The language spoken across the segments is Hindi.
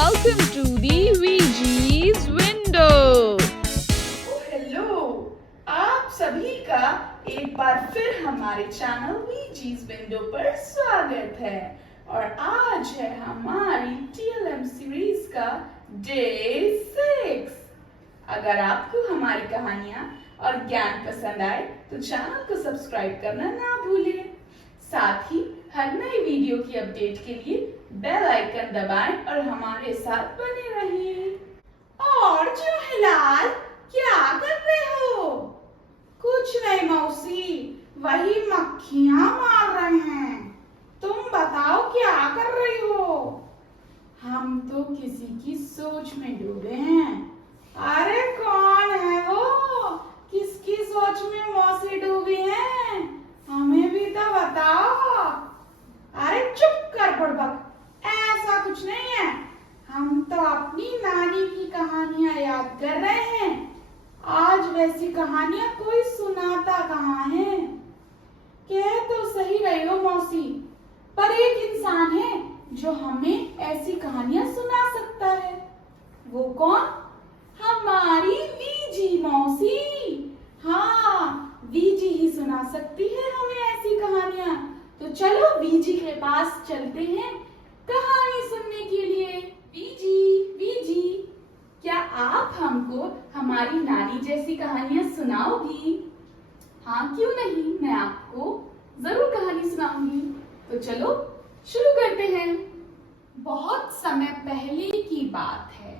welcome to the VG's Window. Hello, आप सभी का एक बार फिर हमारे चैनल VG's विंडो पर स्वागत है और आज है हमारी TLM सीरीज का डे 6। अगर आपको हमारी कहानियाँ और ज्ञान पसंद आए तो चैनल को सब्सक्राइब करना ना भूलें। साथ ही हर नई वीडियो की अपडेट के लिए बेल आइकन दबाएं और हमारे साथ बने रहें। और जोहिलाल, क्या कर रहे हो? कुछ नहीं मौसी, वही मक्खियां मार रहे हैं। तुम बताओ क्या कर रही हो? हम तो किसी की सोच में डूबे हैं। अरे कौन है वो? किसकी सोच में मौसी डूबी हैं? हमें भी तो बताओ। अरे चुप कर बुड़बक, ऐसा कुछ नहीं है। हम तो अपनी नानी की कहानियां याद कर रहे हैं। आज वैसी कहानियां कोई सुनाता कहाँ है। कह तो सही रही हो मौसी, पर एक इंसान है जो हमें ऐसी कहानियां सुना सकता है। वो कौन? हमारी वीजी मौसी। हाँ, वीजी ही सुना सकती है हमें ऐसी कहानियां। तो चलो वीजी के पास चलते हैं कहानी सुनने के लिए। वीजी, वीजी, क्या आप हमको हमारी नानी जैसी कहानियां सुनाओगी? हाँ, क्यों नहीं, मैं आपको जरूर कहानी सुनाऊंगी। तो चलो शुरू करते हैं। बहुत समय पहले की बात है।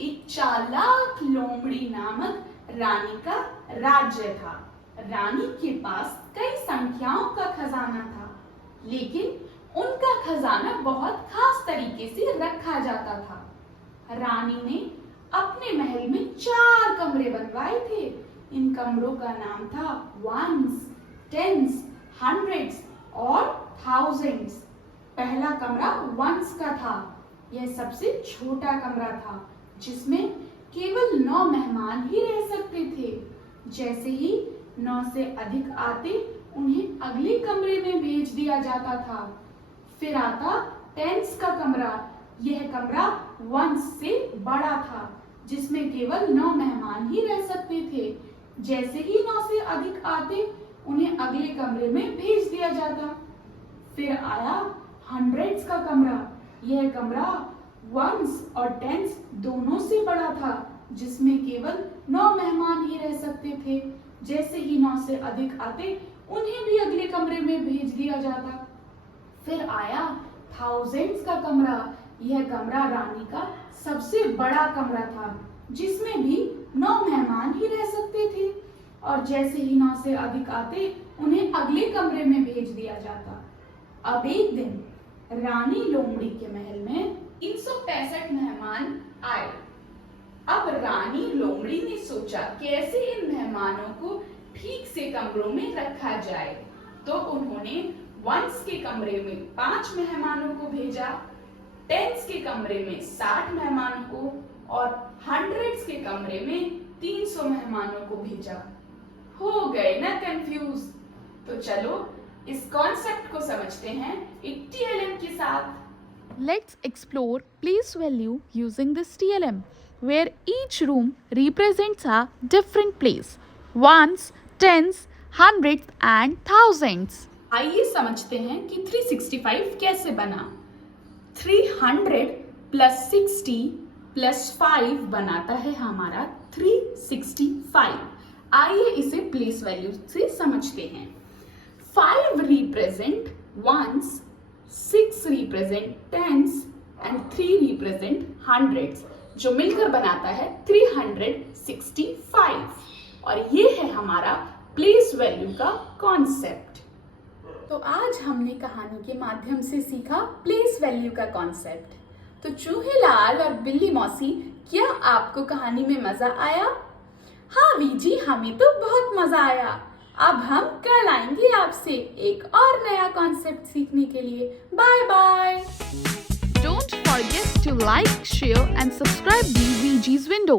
एक चालाक लोमड़ी नामक रानी का राज्य था। रानी के पास कई संख्याओं का खजाना था, लेकिन उनका खजाना बहुत खास तरीके से रखा जाता था। रानी ने अपने महल में 4 कमरे बनवाए थे। इन कमरों का नाम था वंस, टेंस, हंड्रेड्स और थाउजेंड्स। पहला कमरा वंस का था। यह सबसे छोटा कमरा था, जिसमें केवल 9 मेहमान ही रह सकते थे। जैसे ही 9 से अधिक आते, उन्हें अगले कमरे में भेज दिया जाता था। फिर आता टेंस का कमरा। यह कमरा वंस से बड़ा था, जिसमें केवल 9 मेहमान ही रह सकते थे। जैसे ही 9 से अधिक आते, उन्हें अगले कमरे में भेज दिया जाता। फिर आया हंड्रेड्स का कमरा। यह कमरा वंस और टेंस दोनों से बड़ा था, जिसमें केवल 9 मेहमान ही रह सकते थे। जैसे ही 9 से अधिक आते, उन्हें भी अगले कमरे में भेज दिया जाता। फिर आया थाउजेंड्स का कमरा। यह कमरा रानी का सबसे बड़ा कमरा था, जिसमें भी 9 मेहमान ही रह सकते थे। और जैसे ही 9 से अधिक आते, उन्हें अगले कमरे में भेज दिया जाता। अब एक दिन रानी लोमड़ी के महल में 365 मेहमान आए। अब रानी लोमड़ी ने सोचा कैसे इन मेहमानों को ठीक से कमरों में रखा जाए। तो उन्होंने वंस के कमरे में 5 मेहमानों को भेजा, टेंस के कमरे में 60 मेहमानों को और हंड्रेड्स के कमरे में 300 मेहमानों को भेजा। हो गए ना कंफ्यूज? तो चलो इस कॉन्सेप्ट को समझते हैं एक TLM के साथ। Let's explore place value using this TLM, where each room represents a different place. Ones, tens, hundreds and thousands. आइए समझते हैं कि 365 कैसे बना। 300 प्लस 60 प्लस 5 बनाता है हमारा 365। आइए इसे प्लेस वैल्यू से समझते हैं। 5 represent ones, 6 represent tens and 3 represent hundreds, जो मिलकर बनाता है 365। और ये है हमारा प्लेस वैल्यू का कॉन्सेप्ट। तो आज हमने कहानी के माध्यम से सीखा प्लेस वैल्यू का कॉन्सेप्ट। तो चूहेलाल और बिल्ली मौसी, क्या आपको कहानी में मजा आया? हाँ वीजी, हमें तो बहुत मजा आया। अब हम कल आएंगे आपसे एक और नया कॉन्सेप्ट सीखने के लिए। Bye bye. Don't forget to like, share and subscribe the VG's Window.